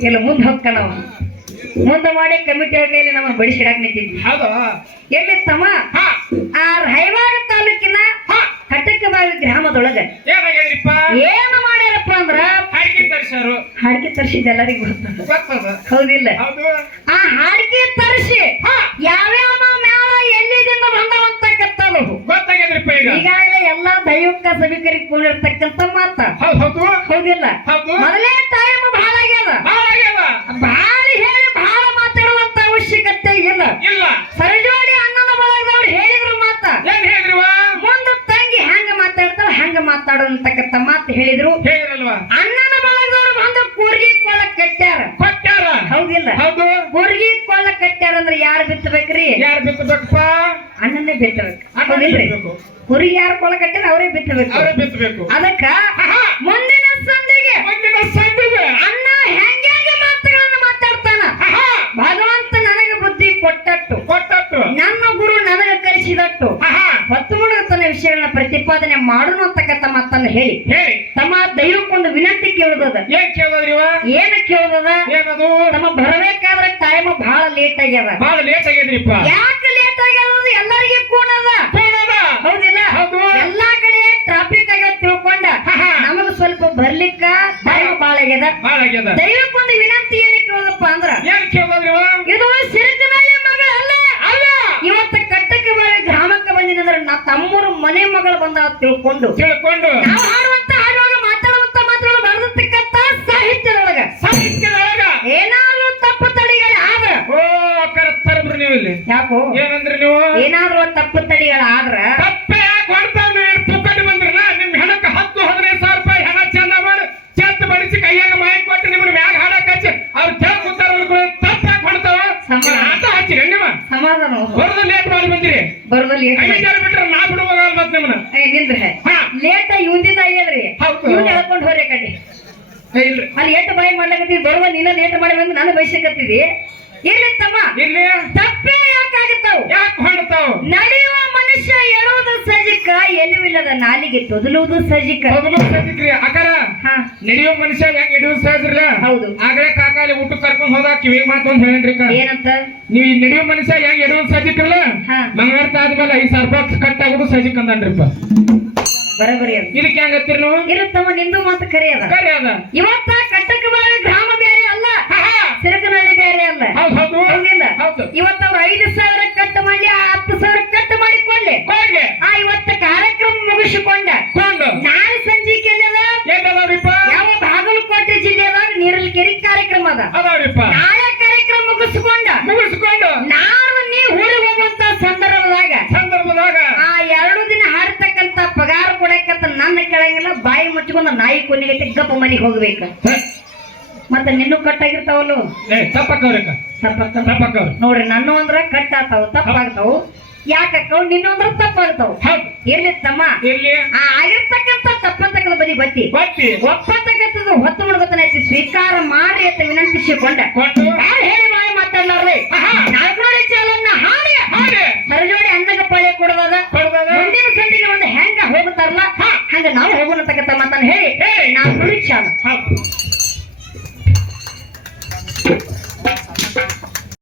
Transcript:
ಇಲ್ಲ ಮುಂದೆ ಹೋಗ್ತಾನ ಅವ ಮುಂದೆ ಮಾಡಿ ಕಮಿಟಿ ಕೈಯಲ್ಲಿ ನಮ್ಮ ಬಡಿಸಿಡಾಕ್ ನಿಂತಿದ್ವಿ. ಎಲ್ಲಿ ತಮ್ಮ? ಹಾ. ಆ ರೈವಾರ ತಾಲೂಕಿನ ಹಾ. ಕಟಕಬಾವಿ ಗ್ರಾಮದೊಳಗ. ಏನು ಮಾಡ್ಯಾರಪ್ಪ ಅಂದ್ರ? ಹಾಡಿಕೆ ತರಿಸಾರು ಹಾಡಿಕೆ ತರಿಸಿದ ಎಲ್ಲರಿಗೂ ಗೊತ್ತದ? ಹೌದಿಲ್ಲ. ಆ ಹಾಡಿಕೆ ತರಿಸಿ ಹಾ. ಯಾವ್ಯಾವ ಮ್ಯಾಲ ಎಲ್ಲಿದಿಂದ ಬಂದವಂತಕ್ಕಂಥದ್ದು. ಈಗಾಗಲೇ ಎಲ್ಲಾ ದೈವಕ್ಕ ಸಭಿಕರಿಗೆ ಕೂಡಿರ್ತಕ್ಕಂಥ ಮಾತ. ಹೌದು ಹೌದು. ಹೌದಿಲ್ಲ. ಹೌದು. ಮೊದಲೇ ಟೈಮ್ ಬಹಳ ಆಗ್ಯದ ಭಾಳ ಆಗ್ಯದ ಬಹಳ ಹೇಳಿ ಬಹಳ ಮಾತಾಡುವಂತ ಅವಶ್ಯಕತೆ ಇಲ್ಲ ಇಲ್ಲ ಸರಜೋಡಿ ಅಣ್ಣನ ಬಳಗದವ್ರು ಹೇಳಿದ್ರು ಮಾತ ಏನ್ ಹೇಳಿದ್ರಿವ ಮುಂದೆ ತಂಗಿ ಹೆಂಗ ಮಾತಾಡ್ತಾವ ಹೆಂಗ ಮಾತಾಡೋಂತಕ್ಕಂಥ ಮಾತು ಹೇಳಿದ್ರು. ಹೇಳಿರಲ್ವಾ ಅಣ್ಣನ ಬಳಗದವರು ಬಂದು ಕೂರ್ಗಿ ಕೊಳ್ಳ ಕಟ್ಟ್ಯಾರ. ಕೊಟ್ಟಾರ ಹೌದಿಲ್ಲ. ಹೌದು. ಕೂರ್ಗಿ ಕೊಳ್ಳ ಕಟ್ಟ್ಯಾರ ಅಂದ್ರೆ ಯಾರು ಬಿತ್ತಬೇಕ್ರಿ? ಯಾರು ಬಿತ್ತಬೇಕಪ್ಪ? ಅಣ್ಣನೇ ಬಿತ್ತಬೇಕು. ಹೌದಿಲ್ರಿ? ಕುರಿ ಯಾರು ಕೊಳ್ಳ ಕಟ್ಟ್ಯಾರ ಅವರೇ ಬಿತ್ತಬೇಕು. ಅವರೇ ಬಿತ್ತಬೇಕು. ಅದಕ್ಕ ಮುಂದಿನ ಸಂಧಿಗೆ ಮುಂದಿನ ಸಂಧಿಗೆ. ಅಣ್ಣ ಹೆಂಗೆ ಮಾತುಗಳನ್ನು ಮಾತಾಡ್ತಾನ. ಭಗವಂತ ನನಗೆ ಬುದ್ಧಿ ಕೊಟ್ಟಟ್ಟು. ಕೊಟ್ಟಟ್ಟು. ನನ್ನ ಗುರು ನನಗೆ ಕಲಿಸಿದಟ್ಟು. ಹತ್ತು ಹೊತ್ತು ತನ್ನ ವಿಷಯಗಳನ್ನ ಪ್ರತಿಪಾದನೆ ಮಾಡೋಣ ಅಂತಕ್ಕಂಥ ಮಾತನ್ನು ಹೇಳಿ ಹೇಳಿ ತಮ್ಮ ದೈವಕ್ಕೊಂದು ವಿನಂತಿ ಕೇಳುದದ ಏನ್ ಕೇಳಿದ್ರಿವ ಏನ ಕೇಳುದದ? ಏನದು? ತಮ್ಮ ಬರಬೇಕಾದ್ರೆ ಟೈಮ್ ಬಹಳ ಲೇಟ್ ಆಗ್ಯದ. ಬಹಳ ಲೇಟ್ ಆಗ್ಯದ್ರಿಪ್ಪ. ಯಾಕೆ ಲೇಟ್ ಆಗ್ಯದ? ಎಲ್ಲರಿಗೆ ಕೂಣದ. ಏನದ? ಹೌದಿಲ್ಲ? ಹೌದು. ಎಲ್ಲಾ ಕಡೆ ಟ್ರಾಫಿಕ್ ಆಗ್ಯದ ತಿಳ್ಕೊಂಡ. ನಮಗ ಸ್ವಲ್ಪ ಬರ್ಲಿಕ್ಕ ಟೈಮ್ ಬಹಳ ಆಗ್ಯದ. ಬಹಳ ಆಗ್ಯದ. ದೈವಕ್ಕೊಂದು ವಿನಂತಿ ಏನು ಕೇಳೋದಪ್ಪ ಅಂದ್ರ? ಏನ್ ಕೇಳಿದ್ರಿವ ಇದು ಸಿರಿಕನಹಳ್ಳಿ ಮಗಳ ಅಲ್ಲ. ಅಲ್ಲ. ಇವತ್ತು ಕಟ್ಟಕ್ಕೆ ಬರ ಗ್ರಾಮಕ್ಕೆ ಬಂದಿನಂದ್ರ ನಾ ತಮ್ಮೂರ ಮನೆ ಮಗಳು ಬಂದ ತಿಳ್ಕೊಂಡು. ತಿಳ್ಕೊಂಡು. ನಾವು ಹಾಡುವಂತ ಇಲ್ಲಿ ಯಾಕೋ? ಏನಂದ್ರಿ ನೀವು? ಏನಾದ್ರೂ ತಪ್ಪು ತಡಿಗಳ ಆದ್ರ? ತಪ್ಪೆ ಯಾಕೆ ಹೊಡ್ತಾವ್ ನೀವು ಪುಕ್ಕಟ್ಟು ಬಂದ್ರಲ್ಲ? ನಿಮ್ ಹೆಣಕ್ಕೆ ಹತ್ತು ಹದಿನೈದು ಸಾವಿರ ರೂಪಾಯಿ ಹೆಣ ಚಂದ ಮಾಡಿ ಚೆತ್ ಬಡಿಸಿ ಕೈಯಾಗ ಮಾಯಿ ಕೊಟ್ಟು ನಿಮ್ಮನ್ನ ಮ್ಯಾಗ ಹಾಡಕ್ ಹಚ್ಚಿ ಅವ್ರು ಕೇಳ ಕೂತಾರ ತಪ್ಪ ಯಾಕೆ ಹೊಡ್ತಾವ. ಆಟ ಹಚ್ಚಿರಿ ನೀವು? ಸಮಾಧಾನ ಬರೋದು ಲೇಟ್ ಮಾಡಿ ಬಂದಿರಿ. ಬರೋದಲ್ಲಿ ಕೈ ಜಾರಿ ಬಿಟ್ರೆ ನಾ ಬಿಡುವಾಗ ಮತ್ತೆ ನಿಮ್ಮನ್ನ? ನಿಂದ್ರೆ ಹಾ. ಲೇಟ್ ಇವಂದಿದ ಆಗ್ಯದ್ರಿ ಹೌದು. ಇವ್ನ ಹೇಳ್ಕೊಂಡು ಹೋರಿ ಕಡೆ. ಅಲ್ಲಿ ಎಷ್ಟು ಬಾಯಿ ಮಾಡ್ಲಾಕತ್ತೀವಿ ಬರುವ ನಿನ್ನ ಲೇಟ್ ಮಾಡಿ ಬಂದು ನಾನು ಬಯಸಕತ್ತಿದಿ ಇರ್ಲಿ ತಮ್ಮ ಇಲ್ಲಿ. ತಪ್ಪೇ ಯಾಕಾಗತ್ತಾವು ಯಾಕೆ ಹೊಡ್ತಾವ್ ನಡೆಯುವ ಮನುಷ್ಯ ಎಳುವುದು ಸಜಿಕ ಎನ್ನುವಿಲ್ಲದ ನಾಲಿಗೆ ತೊದಲುವುದು ಸಜಿಕ. ಮೊದಲು ಸಜ್ಜಿಕ್ರಿ ಅಕ್ಕಾರ ಹಾ. ನಡೆಯೋ ಮನುಷ್ಯ ಯಾಕೆ ಹಿಡಿಯೋ ಸಹಜ್ರಲ್ಲ? ಹೌದು. ಆಗಲೇ ಕಾಕಾಲಿ ಊಟ ಕರ್ಕೊಂಡ್ ಹೋದ ಕಿವಿ ಮಾತು ಹೇಳೇನ್ರಿ ಅಕ್ಕ. ಏನಂತ? ನೀವು ಈ ನಡೆಯೋ ಮನುಷ್ಯ ಹೆಂಗ್ ಹಿಡಿಯೋ ಸಜ್ಜಿಕ್ರಲ್ಲ ಹಾ. ಮಂಗಳಾರತ ಆದ್ಮೇಲೆ ಈ ಸಾವಿರ ರೂಪಾಯಿ ಕಟ್ ಆಗೋದು ಸಜ್ಜಿಕ್ ಅಂದನ್ರಿಪ್ಪ. ಬರಬರಿ ಅದು. ಇದಕ್ಕೆ ಹೆಂಗತ್ತೀರಿ ನೀವು? ತಮ್ಮ ನಿಂದು ಮಾತು ಕರೆ ಅದ ಕರೆ ಅದ ಇವತ್ತ ಕೊಡಕ್ಕಂತ ಕೇಳಂಗಿಲ್ಲ ಬಾಯಿ ಮುಚ್ಚಿಕೊಂಡು ನಾಯಿ ಕೊನೆಗೆ ಗಪ್ಪ ಮನೆಗೆ ಹೋಗ್ಬೇಕು. ಮತ್ತೆ ನಿನ್ನೂ ಕಟ್ಟಾಗಿರ್ತಾವಲ್ಲ? ನೋಡ್ರಿ ನನ್ನ ಅಂದ್ರ ಕಟ್ ಆತಾವ ತಪ್ಪಾಗ್ತಾವು ಯಾಕಕ್ಕವ್ ನಿನ್ನ ಅಂದ್ರ ತಪ್ಪಾಗ್ತಾವ. ಹೌದು. ಇರ್ಲಿ ತಮ್ಮ. ಆ ಆಗಿರ್ತಕ್ಕಂತ ತಪ್ಪಂತಕ್ಕದ ಬದಿ ಬತ್ತಿ. ಒಪ್ಪತಕ್ಕಂಥದ್ದು ಹೊತ್ತು ಐತಿ ಸ್ವೀಕಾರ ಮಾಡಿ ಅಂತ ವಿನಂತಿಸಿಕೊಂಡ. ಯಾರು ಹೇಳಿ ಬಾಯಿ ಮಾತಾಡ್ಲಾರ್ರಿ ಹೋಗುನತಕ್ಕಂಥ ಮಾತನ್ನು ಹೇ ಹೇ ನಾನು ಸುಳಿಕ್ಷಾನ ಹೌದು.